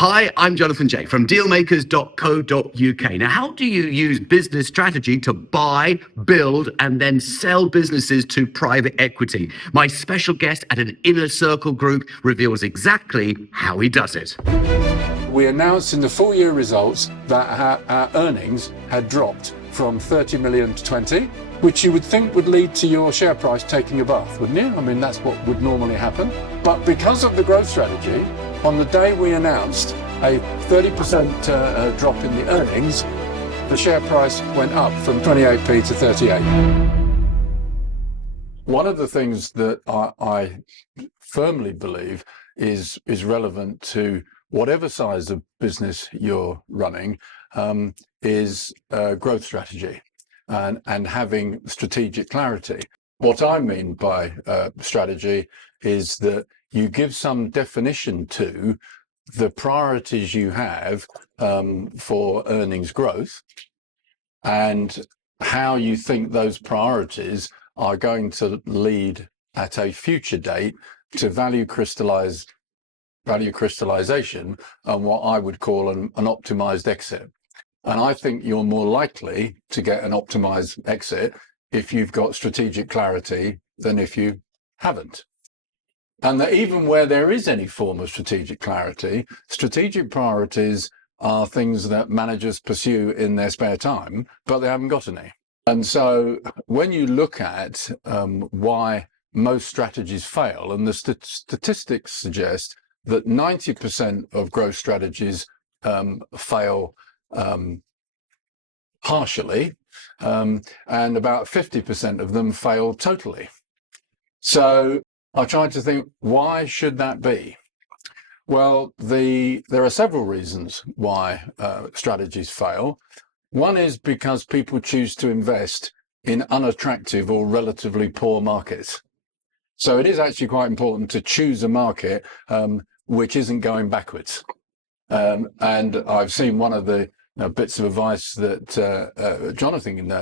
Hi, I'm Jonathan J from dealmakers.co.uk. Now, how do you use business strategy to buy, build, and then sell businesses to private equity? My special guest at an Inner Circle group reveals exactly how he does it. We announced in the full year results that our earnings had dropped from 30 million to 20, which you would think would lead to your share price taking a bath, wouldn't you? I mean, that's what would normally happen. But because of the growth strategy, on the day we announced a 30% drop in the earnings, the share price went up from 28p to 38. One of the things that I firmly believe is relevant to whatever size of business you're running is growth strategy and having strategic clarity. What I mean by strategy is that you give some definition to the priorities you have for earnings growth and how you think those priorities are going to lead at a future date to value crystallization and what I would call an optimized exit. And I think you're more likely to get an optimized exit if you've got strategic clarity than if you haven't. And that even where there is any form of strategic clarity, strategic priorities are things that managers pursue in their spare time, but they haven't got any. And so when you look at why most strategies fail, and the statistics suggest that 90% of growth strategies fail partially, and about 50% of them fail totally. So I tried to think, why should that be? Well, there are several reasons why strategies fail. One is because people choose to invest in unattractive or relatively poor markets. So it is actually quite important to choose a market which isn't going backwards. And I've seen one of the bits of advice that Jonathan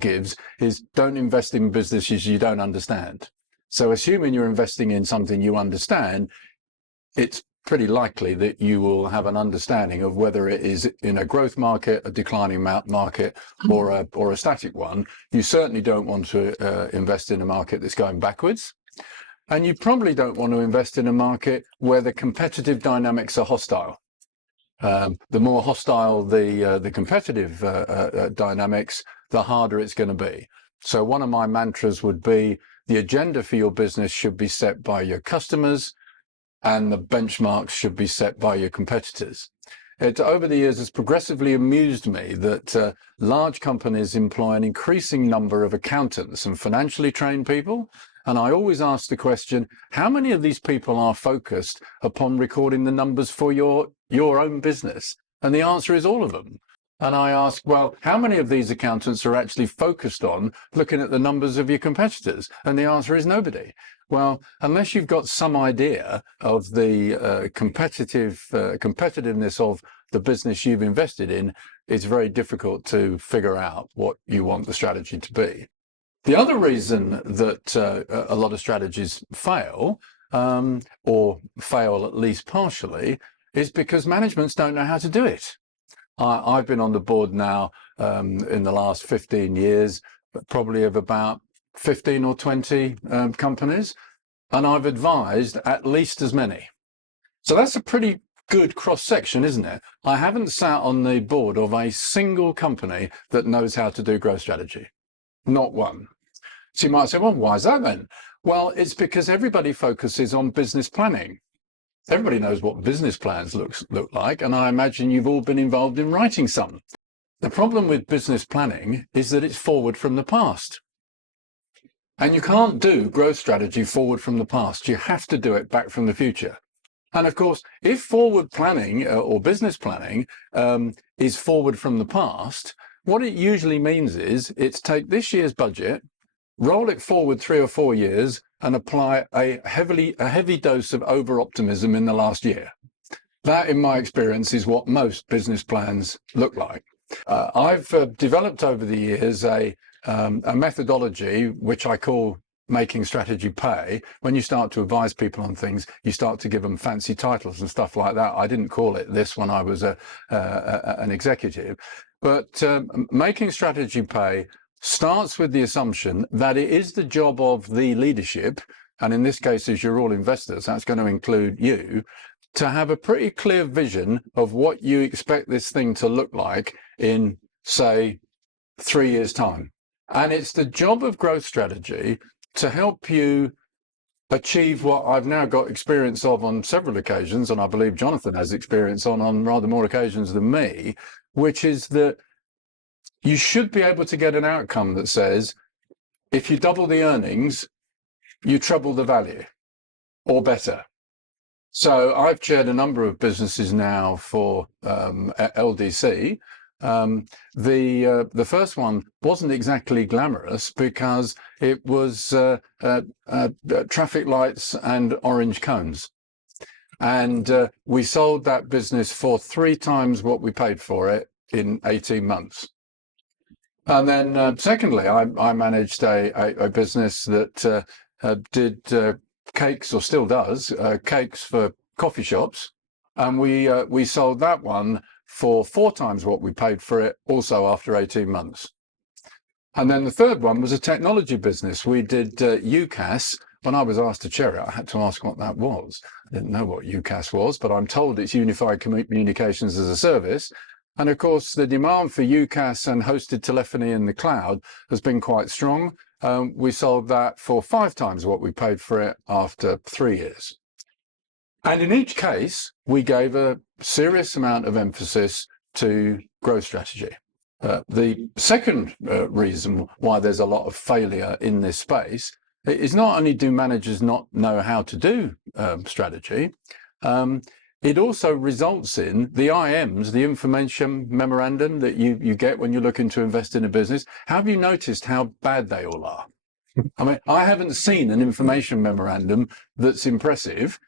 gives is don't invest in businesses you don't understand. So assuming you're investing in something you understand, it's pretty likely that you will have an understanding of whether it is in a growth market, a declining market, or a static one. You certainly don't want to invest in a market that's going backwards. And you probably don't want to invest in a market where the competitive dynamics are hostile. The more hostile the competitive dynamics, the harder it's going to be. So one of my mantras would be the agenda for your business should be set by your customers and the benchmarks should be set by your competitors. Over the years, it's progressively amused me that large companies employ an increasing number of accountants and financially trained people. And I always ask the question, how many of these people are focused upon recording the numbers for your own business? And the answer is all of them. And I ask, well, how many of these accountants are actually focused on looking at the numbers of your competitors? And the answer is nobody. Well, unless you've got some idea of the competitiveness of the business you've invested in, it's very difficult to figure out what you want the strategy to be. The other reason that a lot of strategies fail, or fail at least partially, is because managements don't know how to do it. I've been on the board now in the last 15 years, probably of about 15 or 20 companies, and I've advised at least as many. So that's a pretty good cross-section, isn't it? I haven't sat on the board of a single company that knows how to do growth strategy. Not one. So you might say, well, why is that then? Well, it's because everybody focuses on business planning. Everybody knows what business plans look like, and I imagine you've all been involved in writing some. The problem with business planning is that it's forward from the past. And you can't do growth strategy forward from the past. You have to do it back from the future. And of course, if forward planning or business planning is forward from the past, what it usually means is it's take this year's budget, roll it forward 3 or 4 years, and apply a heavy dose of over-optimism in the last year. That, in my experience, is what most business plans look like. I've developed over the years a methodology which I call making strategy pay, when you start to advise people on things, you start to give them fancy titles and stuff like that. I didn't call it this when I was an executive, but making strategy pay starts with the assumption that it is the job of the leadership, and in this case, as you're all investors, that's going to include you, to have a pretty clear vision of what you expect this thing to look like in, say, 3 years' time. And it's the job of growth strategy to help you achieve what I've now got experience of on several occasions, and I believe Jonathan has experience on rather more occasions than me, which is that you should be able to get an outcome that says, if you double the earnings, you treble the value, or better. So I've chaired a number of businesses now for LDC. The first one wasn't exactly glamorous because it was traffic lights and orange cones. And we sold that business for 3 times what we paid for it in 18 months. And then secondly, I managed a business that did cakes, or still does, cakes for coffee shops. And we sold that one for 4 times what we paid for it, also after 18 months. And then the third one was a technology business. We did UCaaS. When I was asked to chair it, I had to ask what that was. I didn't know what UCaaS was, but I'm told it's Unified Communications as a Service. And of course, the demand for UCaaS and hosted telephony in the cloud has been quite strong. We sold that for 5 times what we paid for it after 3 years. And in each case, we gave a serious amount of emphasis to growth strategy. The second reason why there's a lot of failure in this space is not only do managers not know how to do strategy, it also results in the IMs, the information memorandum that you get when you're looking to invest in a business. Have you noticed how bad they all are? I mean, I haven't seen an information memorandum that's impressive.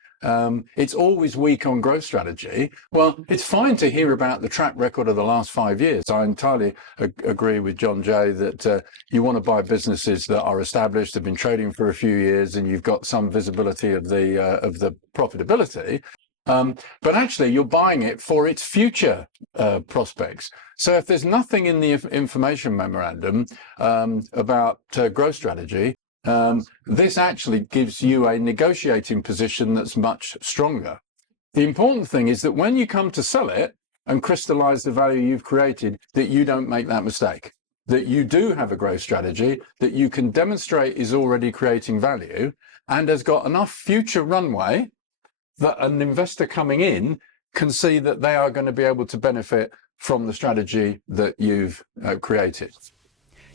It's always weak on growth strategy. Well, it's fine to hear about the track record of the last 5 years. I entirely agree with John Jay that you want to buy businesses that are established, have been trading for a few years, and you've got some visibility of the profitability. But actually, you're buying it for its future prospects. So if there's nothing in the information memorandum about growth strategy, this actually gives you a negotiating position that's much stronger. The important thing is that when you come to sell it and crystallize the value you've created, that you don't make that mistake, that you do have a growth strategy that you can demonstrate is already creating value and has got enough future runway that an investor coming in can see that they are going to be able to benefit from the strategy that you've created.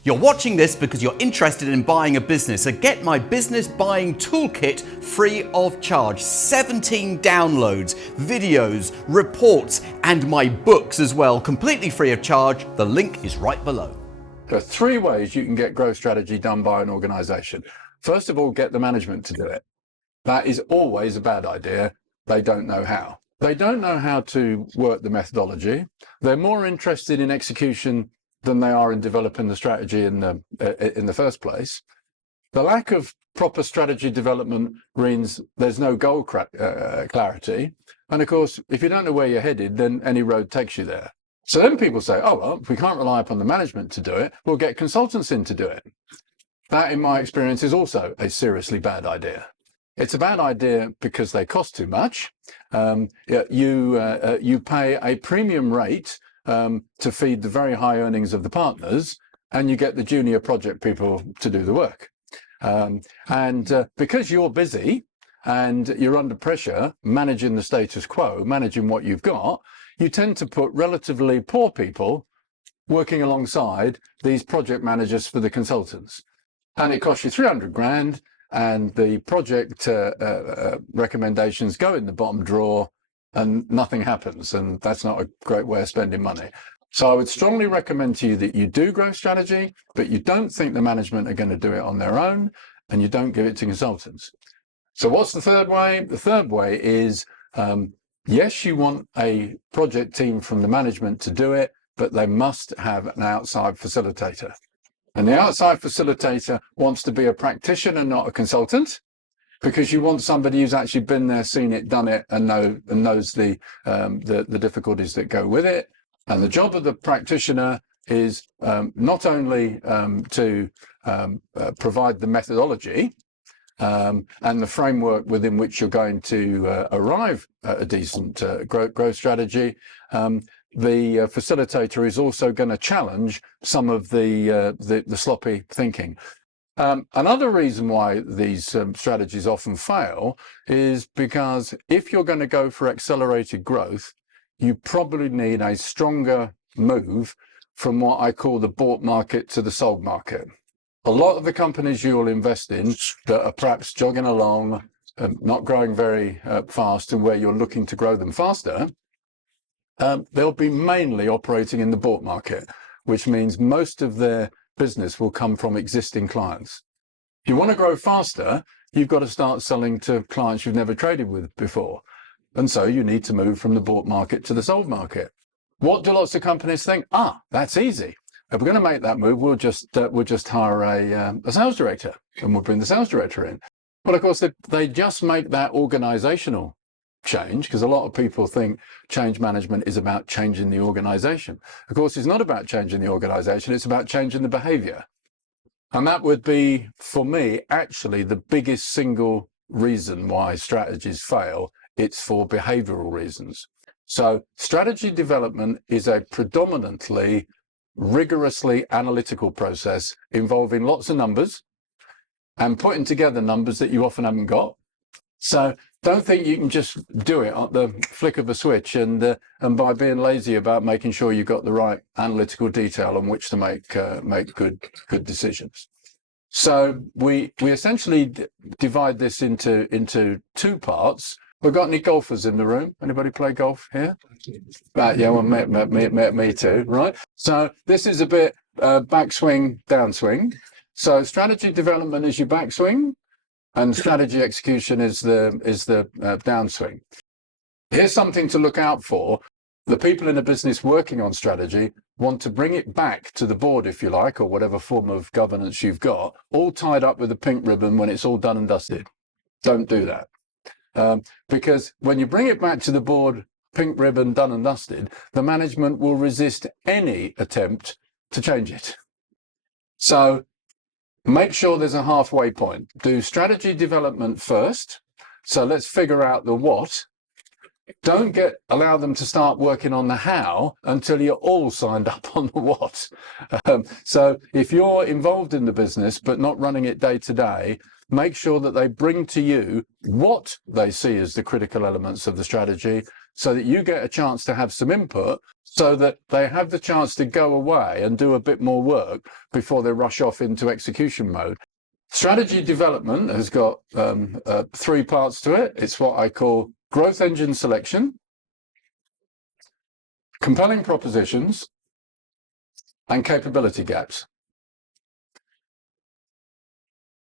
You're watching this because you're interested in buying a business, so get my business buying toolkit free of charge. 17 downloads, videos, reports, and my books as well, completely free of charge. The link is right below. There are 3 ways you can get growth strategy done by an organization. First of all, get the management to do it. That is always a bad idea. They don't know how. They don't know how to work the methodology. They're more interested in execution than they are in developing the strategy in the first place. The lack of proper strategy development means there's no goal clarity. And of course, if you don't know where you're headed, then any road takes you there. So then people say, oh, well, if we can't rely upon the management to do it, we'll get consultants in to do it. That, in my experience, is also a seriously bad idea. It's a bad idea because they cost too much. You pay a premium rate to feed the very high earnings of the partners, and you get the junior project people to do the work. Because you're busy and you're under pressure managing the status quo, managing what you've got, you tend to put relatively poor people working alongside these project managers for the consultants. And it costs you 300 grand, and the project recommendations go in the bottom drawer and nothing happens. And that's not a great way of spending money. So I would strongly recommend to you that you do growth strategy, but you don't think the management are going to do it on their own, and you don't give it to consultants. So what's the third way? The third way is, yes, you want a project team from the management to do it, but they must have an outside facilitator. And the outside facilitator wants to be a practitioner, not a consultant, because you want somebody who's actually been there, seen it, done it, and knows the difficulties that go with it. And the job of the practitioner is not only to provide the methodology and the framework within which you're going to arrive at a decent growth strategy. The facilitator is also going to challenge some of the sloppy thinking. Another reason why these strategies often fail is because if you're going to go for accelerated growth, you probably need a stronger move from what I call the bought market to the sold market. A lot of the companies you will invest in that are perhaps jogging along, not growing very fast, and where you're looking to grow them faster, they'll be mainly operating in the bought market, which means most of their business will come from existing clients. If you want to grow faster, you've got to start selling to clients you've never traded with before. And so you need to move from the bought market to the sold market. What do lots of companies think? That's easy. If we're going to make that move, we'll just hire a sales director, and we'll bring the sales director in. But of course, they just make that organizational change, because a lot of people think change management is about changing the organization. Of course, it's not about changing the organization, it's about changing the behavior. And that would be, for me, actually the biggest single reason why strategies fail. It's for behavioral reasons. So strategy development is a predominantly rigorously analytical process involving lots of numbers and putting together numbers that you often haven't got. So don't think you can just do it at the flick of a switch and by being lazy about making sure you've got the right analytical detail on which to make good decisions. So we essentially divide this into two parts. We've got any golfers in the room? Anybody play golf here? Yeah, well, me too, right? So this is a bit backswing, downswing. So strategy development is your backswing, and strategy execution is the downswing. Here's something to look out for. The people in a business working on strategy want to bring it back to the board, if you like, or whatever form of governance you've got, all tied up with a pink ribbon when it's all done and dusted. Don't do that. Because when you bring it back to the board, pink ribbon, done and dusted, the management will resist any attempt to change it. So make sure there's a halfway point. Do strategy development first. So let's figure out the what. Don't allow them to start working on the how until you're all signed up on the what. So if you're involved in the business but not running it day to day, make sure that they bring to you what they see as the critical elements of the strategy so that you get a chance to have some input, so that they have the chance to go away and do a bit more work before they rush off into execution mode. Strategy development has got three parts to it. It's what I call growth engine selection, compelling propositions, and capability gaps.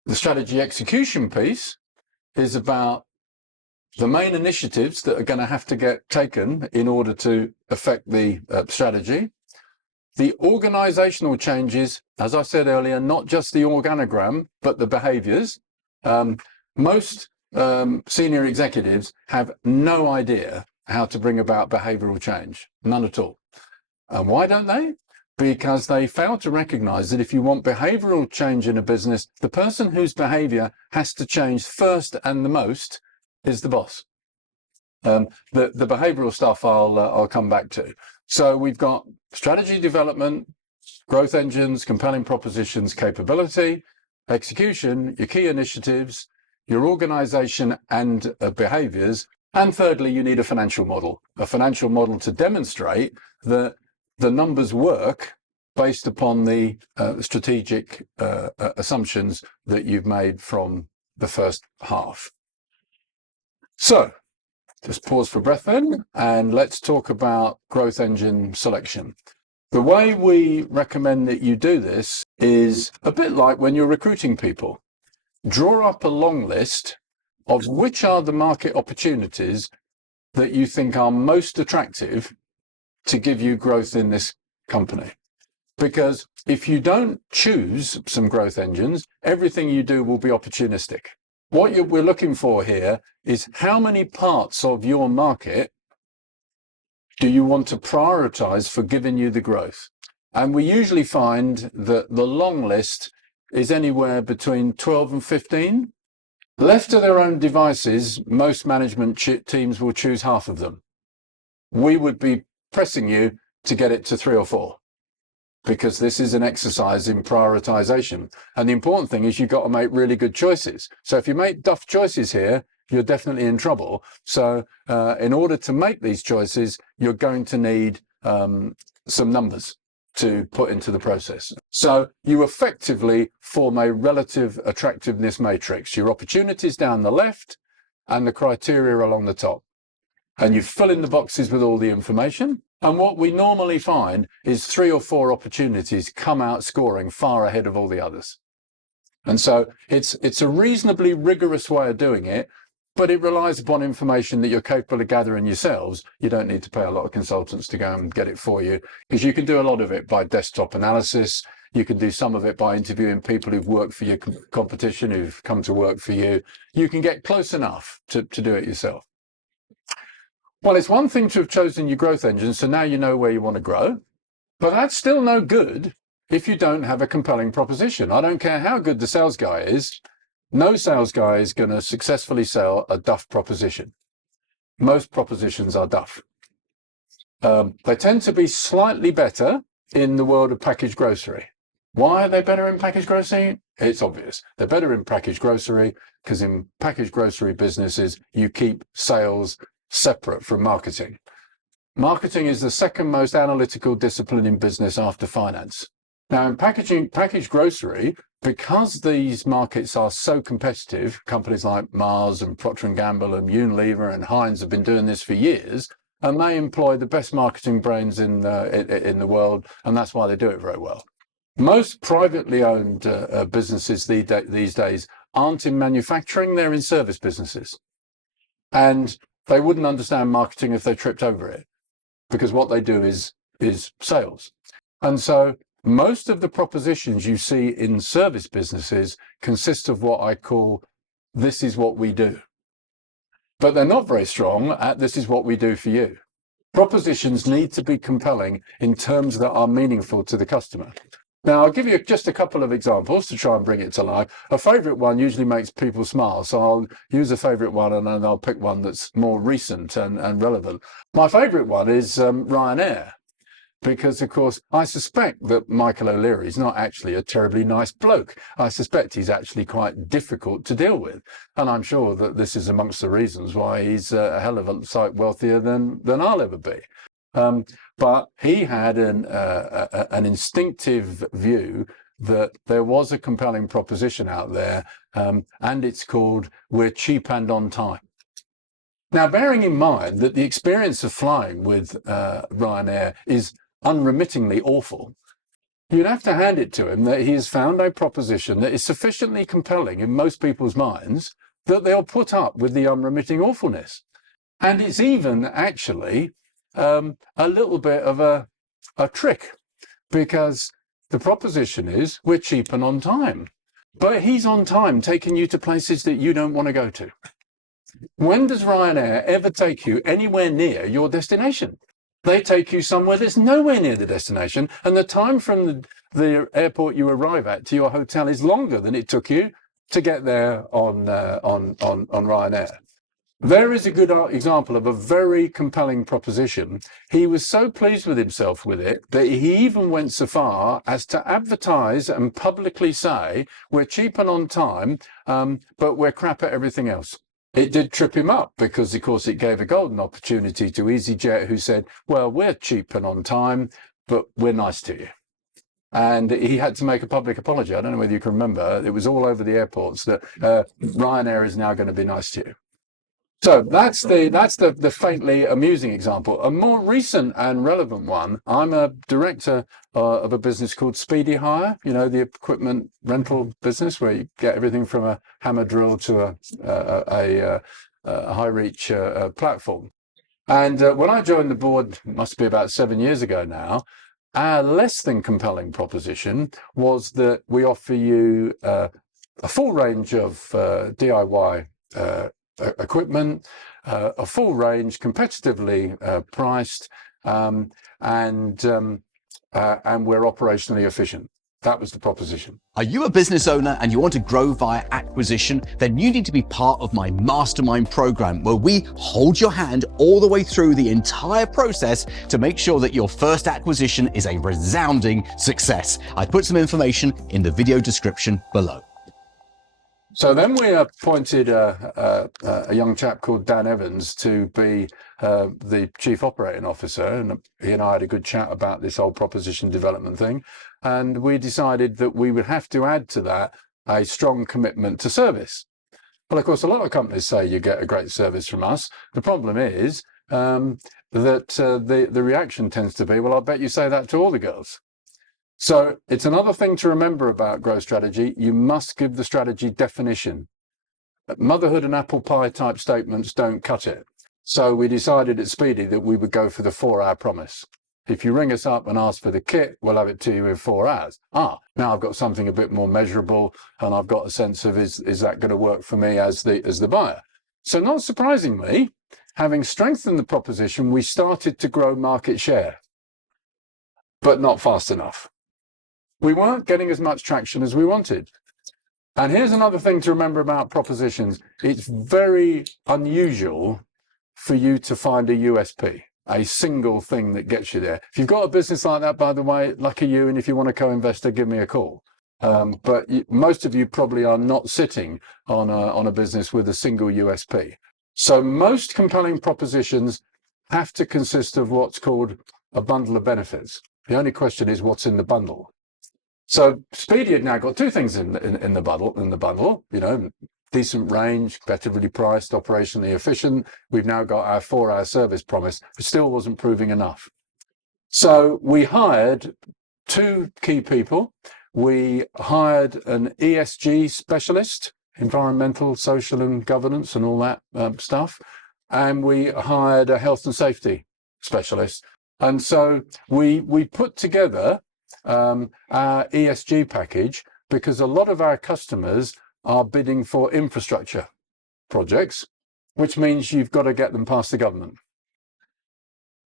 The strategy execution piece is about the main initiatives that are going to have to get taken in order to affect the strategy. The organizational changes, as I said earlier, not just the organogram, but the behaviors. Most senior executives have no idea how to bring about behavioral change, none at all. And why don't they? Because they fail to recognize that if you want behavioral change in a business, the person whose behavior has to change first and the most is the boss. The behavioral stuff I'll come back to. So we've got strategy development, growth engines, compelling propositions, capability, execution, your key initiatives, your organization and behaviors. And thirdly, you need a financial model to demonstrate that the numbers work based upon the strategic assumptions that you've made from the first half. So just pause for breath then, and let's talk about growth engine selection. The way we recommend that you do this is a bit like when you're recruiting people. Draw up a long list of which are the market opportunities that you think are most attractive to give you growth in this company. Because if you don't choose some growth engines, everything you do will be opportunistic. What we're looking for here is how many parts of your market do you want to prioritize for giving you the growth? And we usually find that the long list is anywhere between 12 and 15. Left to their own devices, most management teams will choose half of them. We would be pressing you to get it to 3 or 4, because this is an exercise in prioritization. And the important thing is you've got to make really good choices. So if you make duff choices here, you're definitely in trouble. So in order to make these choices, you're going to need some numbers to put into the process. So you effectively form a relative attractiveness matrix. Your opportunities down the left and the criteria along the top. And you fill in the boxes with all the information. And what we normally find is 3 or 4 opportunities come out scoring far ahead of all the others. And so it's a reasonably rigorous way of doing it, but it relies upon information that you're capable of gathering yourselves. You don't need to pay a lot of consultants to go and get it for you, because you can do a lot of it by desktop analysis. You can do some of it by interviewing people who've worked for your competition, who've come to work for you. You can get close enough to do it yourself. Well, it's one thing to have chosen your growth engine, so now you know where you want to grow, but that's still no good if you don't have a compelling proposition. I don't care how good the sales guy is. No sales guy is going to successfully sell a duff proposition. Most propositions are duff. They tend to be slightly better in the world of packaged grocery. Why are they better in packaged grocery? It's obvious. They're better in packaged grocery because in packaged grocery businesses, you keep sales separate from marketing. Marketing is the second most analytical discipline in business after finance. Now, in packaged grocery, because these markets are so competitive, companies like Mars and Procter & Gamble and Unilever and Heinz have been doing this for years, and they employ the best marketing brains in the world, and that's why they do it very well. Most privately owned businesses these days aren't in manufacturing, they're in service businesses. And they wouldn't understand marketing if they tripped over it, because what they do is sales. And so most of the propositions you see in service businesses consist of what I call, this is what we do. But they're not very strong at this is what we do for you. Propositions need to be compelling in terms that are meaningful to the customer. Now, I'll give you just a couple of examples to try and bring it to life. A favourite one usually makes people smile, so I'll use a favourite one and then I'll pick one that's more recent and relevant. My favourite one is Ryanair, because, of course, I suspect that Michael O'Leary is not actually a terribly nice bloke. I suspect he's actually quite difficult to deal with, and I'm sure that this is amongst the reasons why he's a hell of a sight wealthier than I'll ever be. But he had an instinctive view that there was a compelling proposition out there, and it's called "We're cheap and on time." Now, bearing in mind that the experience of flying with Ryanair is unremittingly awful, you'd have to hand it to him that he has found a proposition that is sufficiently compelling in most people's minds that they'll put up with the unremitting awfulness. And it's even actually a little bit of a trick, because the proposition is we're cheap and on time, but he's on time taking you to places that you don't want to go to. When does Ryanair ever take you anywhere near your destination? They take you somewhere that's nowhere near the destination, and the time from the airport you arrive at to your hotel is longer than it took you to get there on Ryanair. There is a good example of a very compelling proposition. He was so pleased with himself with it that he even went so far as to advertise and publicly say, we're cheap and on time, but we're crap at everything else. It did trip him up because, of course, it gave a golden opportunity to EasyJet, who said, well, we're cheap and on time, but we're nice to you. And he had to make a public apology. I don't know whether you can remember. It was all over the airports that Ryanair is now going to be nice to you. So that's the faintly amusing example. A more recent and relevant one, I'm a director of a business called Speedy Hire, you know, the equipment rental business where you get everything from a hammer drill to a high reach platform. And when I joined the board, must be about 7 years ago now, Our less than compelling proposition was that we offer you a full range of DIY equipment, a full range, competitively priced, and we're operationally efficient. That was the proposition. Are you a business owner and you want to grow via acquisition? Then you need to be part of my Mastermind program, where we hold your hand all the way through the entire process to make sure that your first acquisition is a resounding success. I put some information in the video description below. So then we appointed a young chap called Dan Evans to be the Chief Operating Officer, and he and I had a good chat about this whole proposition development thing, and we decided that we would have to add to that a strong commitment to service. Well, of course, a lot of companies say you get a great service from us. The problem is that the reaction tends to be, well, I bet you say that to all the girls. So it's another thing to remember about growth strategy. You must give the strategy definition. Motherhood and apple pie type statements don't cut it. So we decided at Speedy that we would go for the 4-hour promise. If you ring us up and ask for the kit, we'll have it to you in 4 hours. Now I've got something a bit more measurable, and I've got a sense of, is that going to work for me as the buyer? So not surprisingly, having strengthened the proposition, we started to grow market share, but not fast enough. We weren't getting as much traction as we wanted. And here's another thing to remember about propositions. It's very unusual for you to find a USP, a single thing that gets you there. If you've got a business like that, by the way, lucky you, and if you want a co-investor, give me a call. But most of you probably are not sitting on a business with a single USP. So most compelling propositions have to consist of what's called a bundle of benefits. The only question is what's in the bundle. So Speedy had now got two things in the bundle, you know, decent range, competitively priced, operationally efficient. We've now got our 4-hour service promise, but still wasn't proving enough. So we hired 2 key people. We hired an ESG specialist, environmental, social and governance and all that stuff. And we hired a health and safety specialist. And so we put together our ESG package because a lot of our customers are bidding for infrastructure projects, which means you've got to get them past the government.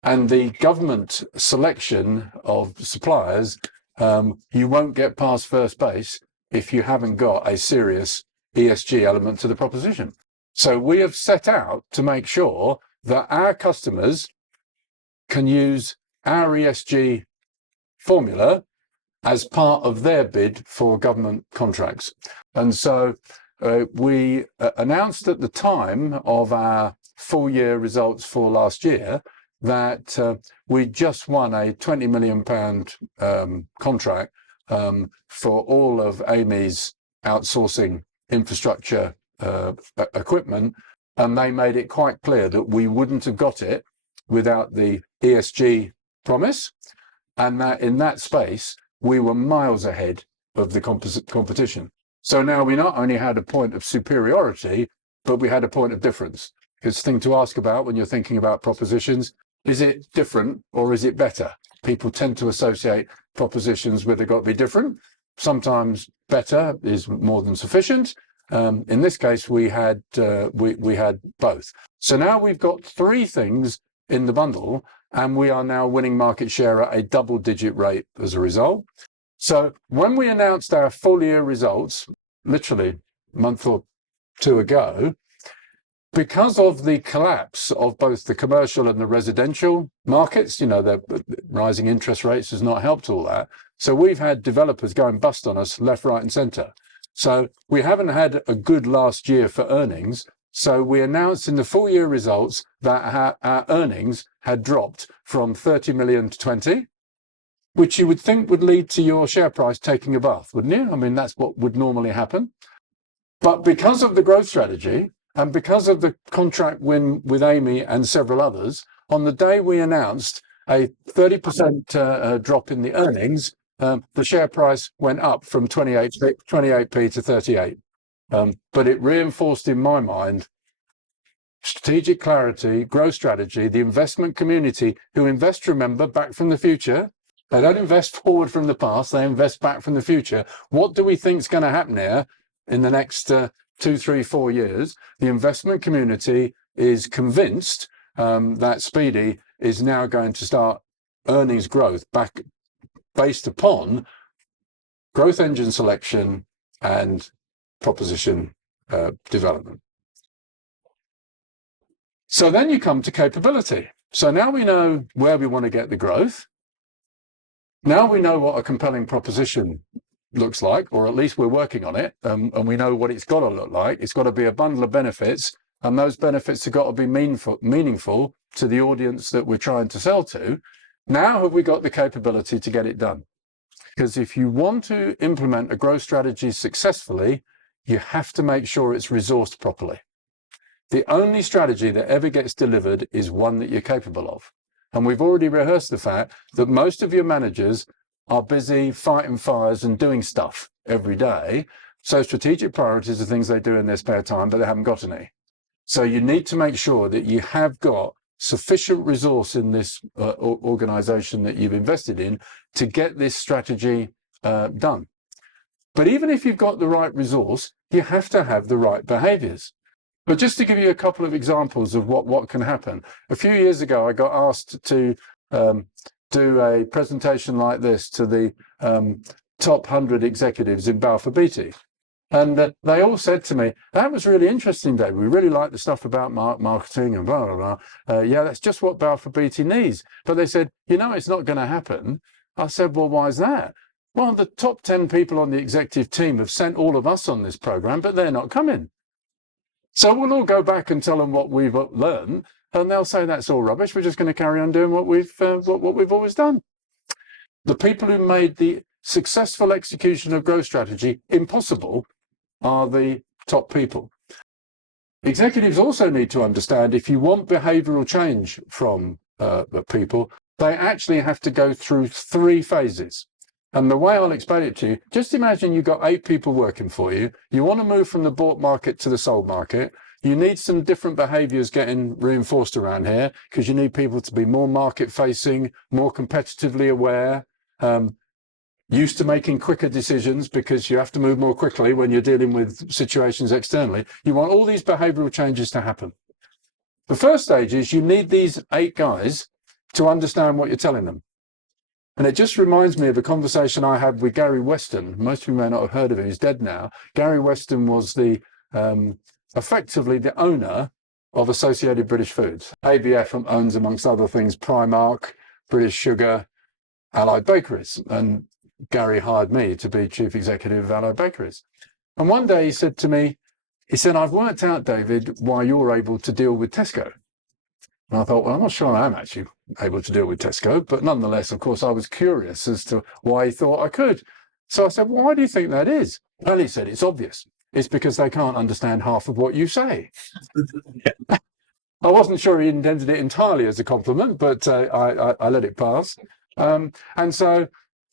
And the government selection of suppliers, you won't get past first base if you haven't got a serious ESG element to the proposition. So we have set out to make sure that our customers can use our ESG formula as part of their bid for government contracts. And so we announced at the time of our full year results for last year that we just won a £20 million contract for all of Amy's outsourcing infrastructure equipment. And they made it quite clear that we wouldn't have got it without the ESG promise. And that in that space, we were miles ahead of the competition. So now we not only had a point of superiority, but we had a point of difference. It's a thing to ask about when you're thinking about propositions. Is it different or is it better? People tend to associate propositions with they've got to be different. Sometimes better is more than sufficient. In this case, we had both. So now we've got 3 things in the bundle, and we are now winning market share at a double-digit rate as a result. So when we announced our full year results, literally a month or 2 ago, because of the collapse of both the commercial and the residential markets, you know, the rising interest rates has not helped all that. So we've had developers going bust on us left, right and centre. So we haven't had a good last year for earnings. So we announced in the full year results that our earnings had dropped from 30 million to 20, which you would think would lead to your share price taking a bath, wouldn't you? I mean, that's what would normally happen. But because of the growth strategy and because of the contract win with Amy and several others, on the day we announced a 30% drop in the earnings, the share price went up from 28p to 38. But it reinforced in my mind strategic clarity, growth strategy, the investment community who invest, remember, back from the future, They don't invest forward from the past, they invest back from the future. What do we think is going to happen here in the next 2, 3, 4 years? The investment community is convinced that Speedy is now going to start earnings growth back based upon growth engine selection and proposition development. So then you come to capability. So now we know where we want to get the growth. Now we know what a compelling proposition looks like, or at least we're working on it, and we know what it's got to look like. It's got to be a bundle of benefits, and those benefits have got to be meaningful to the audience that we're trying to sell to. Now have we got the capability to get it done? Because if you want to implement a growth strategy successfully, you have to make sure it's resourced properly. The only strategy that ever gets delivered is one that you're capable of. And we've already rehearsed the fact that most of your managers are busy fighting fires and doing stuff every day. So strategic priorities are things they do in their spare time, but they haven't got any. So you need to make sure that you have got sufficient resource in this organization that you've invested in to get this strategy done. But even if you've got the right resource, you have to have the right behaviors. But just to give you a couple of examples of what can happen. A few years ago, I got asked to do a presentation like this to the top 100 executives in Balfour Beatty. And they all said to me, that was really interesting, Dave. We really like the stuff about marketing and blah, blah, blah. Yeah, that's just what Balfour Beatty needs. But they said, it's not going to happen. I said, well, why is that? Well, the top 10 people on the executive team have sent all of us on this program, but they're not coming. So we'll all go back and tell them what we've learned, and they'll say that's all rubbish. We're just going to carry on doing what we've always done. The people who made the successful execution of growth strategy impossible are the top people. Executives also need to understand if you want behavioral change from the people, they actually have to go through 3 phases. And the way I'll explain it to you, just imagine you've got 8 people working for you. You want to move from the bought market to the sold market. You need some different behaviors getting reinforced around here because you need people to be more market facing, more competitively aware, used to making quicker decisions because you have to move more quickly when you're dealing with situations externally. You want all these behavioral changes to happen. The first stage is you need these 8 guys to understand what you're telling them. And it just reminds me of a conversation I had with Gary Weston. Most of you may not have heard of him. He's dead now. Gary Weston was the effectively the owner of Associated British Foods. ABF owns, amongst other things, Primark, British Sugar, Allied Bakeries. And Gary hired me to be chief executive of Allied Bakeries. And one day he said to me, I've worked out, David, why you're able to deal with Tesco. And I thought, well, I'm not sure I am actually able to deal with Tesco, but nonetheless, of course, I was curious as to why he thought I could. So I said, well, why do you think that is? Well, he said, it's obvious. It's because they can't understand half of what you say. I wasn't sure he intended it entirely as a compliment, but I let it pass. And so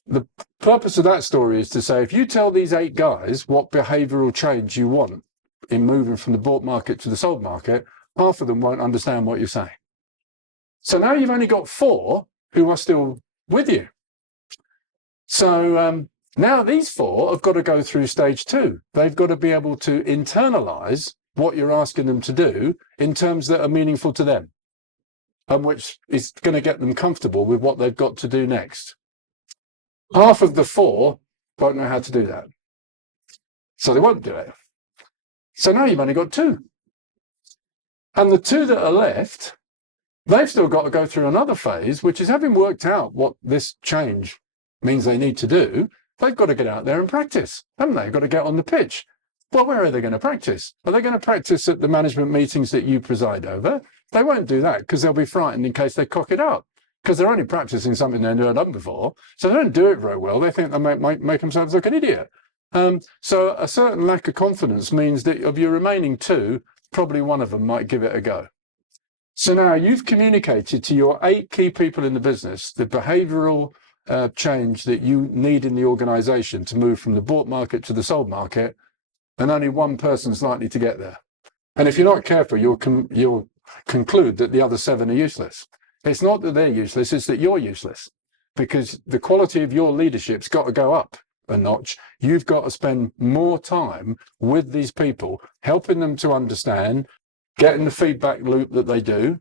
the purpose of that story is to say, if you tell these 8 guys what behavioral change you want in moving from the bought market to the sold market, half of them won't understand what you're saying. So now you've only got 4 who are still with you. So now these 4 have got to go through stage 2. They've got to be able to internalize what you're asking them to do in terms that are meaningful to them, and which is going to get them comfortable with what they've got to do next. Half of the 4 won't know how to do that. So they won't do it. So now you've only got 2. And the 2 that are left, they've still got to go through another phase, which is having worked out what this change means they need to do, they've got to get out there and practice, haven't they? Got to get on the pitch. Well, where are they going to practice? Are they going to practice at the management meetings that you preside over? They won't do that because they'll be frightened in case they cock it up, because they're only practicing something they've never done before. So they don't do it very well. They think they might make themselves look an idiot. So a certain lack of confidence means that of your remaining 2, probably one of them might give it a go. So now you've communicated to your 8 key people in the business the behavioral change that you need in the organization to move from the bought market to the sold market, and only one person's likely to get there. And if you're not careful, you'll conclude that the other 7 are useless. It's not that they're useless, it's that you're useless. because the quality of your leadership's got to go up a notch. You've got to spend more time with these people, helping them to understand, getting the feedback loop that they do,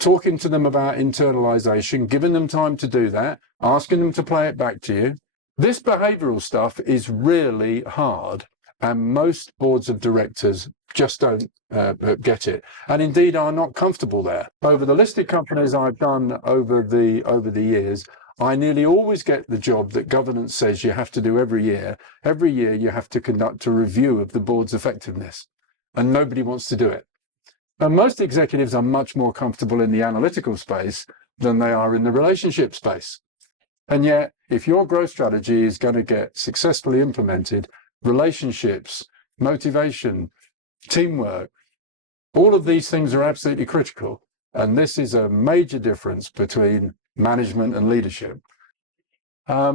talking to them about internalization, giving them time to do that, asking them to play it back to you. This behavioral stuff is really hard, and most boards of directors just don't get it, and indeed are not comfortable there. Over the listed companies I've done over the years, I nearly always get the job that governance says you have to do every year. Every year you have to conduct a review of the board's effectiveness, and nobody wants to do it. And most executives are much more comfortable in the analytical space than they are in the relationship space. And yet, if your growth strategy is going to get successfully implemented, relationships, motivation, teamwork, all of these things are absolutely critical. And this is a major difference between management and leadership. I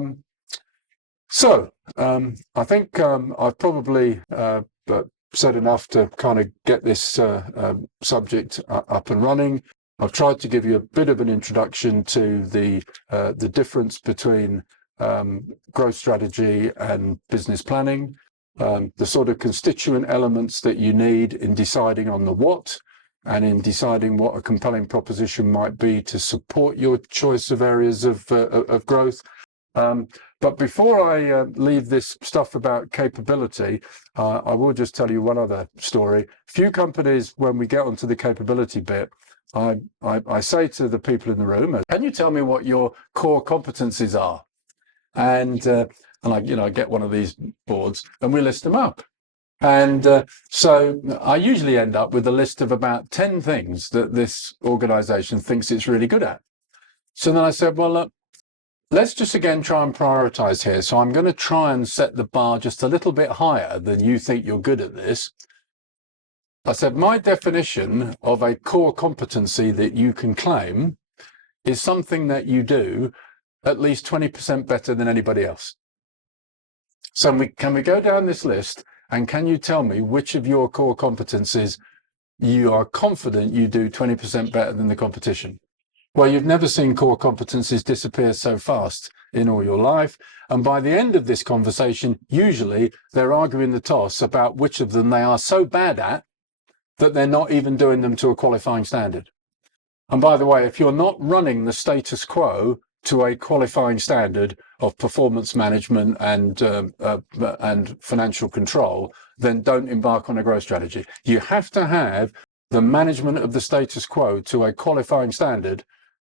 think I've probably said enough to kind of get this subject up and running. I've tried to give you a bit of an introduction to the difference between growth strategy and business planning, the sort of constituent elements that you need in deciding on the what, and in deciding what a compelling proposition might be to support your choice of areas of growth. But before I leave this stuff about capability, I will just tell you one other story. Few companies, when we get onto the capability bit, I say to the people in the room, can you tell me what your core competencies are? And I get one of these boards and we list them up. And so I usually end up with a list of about 10 things that this organization thinks it's really good at. So then I said, well, look, let's just again try and prioritize here. So I'm going to try and set the bar just a little bit higher than you think you're good at this. I said, my definition of a core competency that you can claim is something that you do at least 20% better than anybody else. So can we go down this list, and can you tell me which of your core competencies you are confident you do 20% better than the competition? Well, you've never seen core competencies disappear so fast in all your life. And by the end of this conversation, usually they're arguing the toss about which of them they are so bad at that they're not even doing them to a qualifying standard. And by the way, if you're not running the status quo to a qualifying standard of performance management and financial control, then don't embark on a growth strategy. You have to have the management of the status quo to a qualifying standard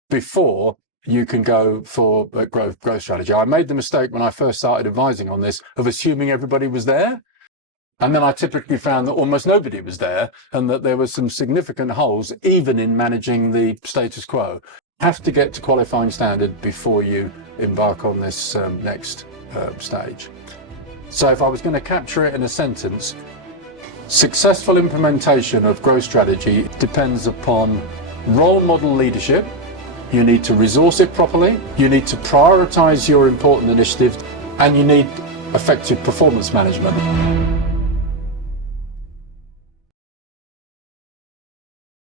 before you can go for a growth strategy. I made the mistake when I first started advising on this of assuming everybody was there. And then I typically found that almost nobody was there, and that there were some significant holes even in managing the status quo. Have to get to qualifying standard before you embark on this next stage. So if I was going to capture it in a sentence, successful implementation of growth strategy depends upon role model leadership. You need to resource it properly. You need to prioritize your important initiatives, and you need effective performance management.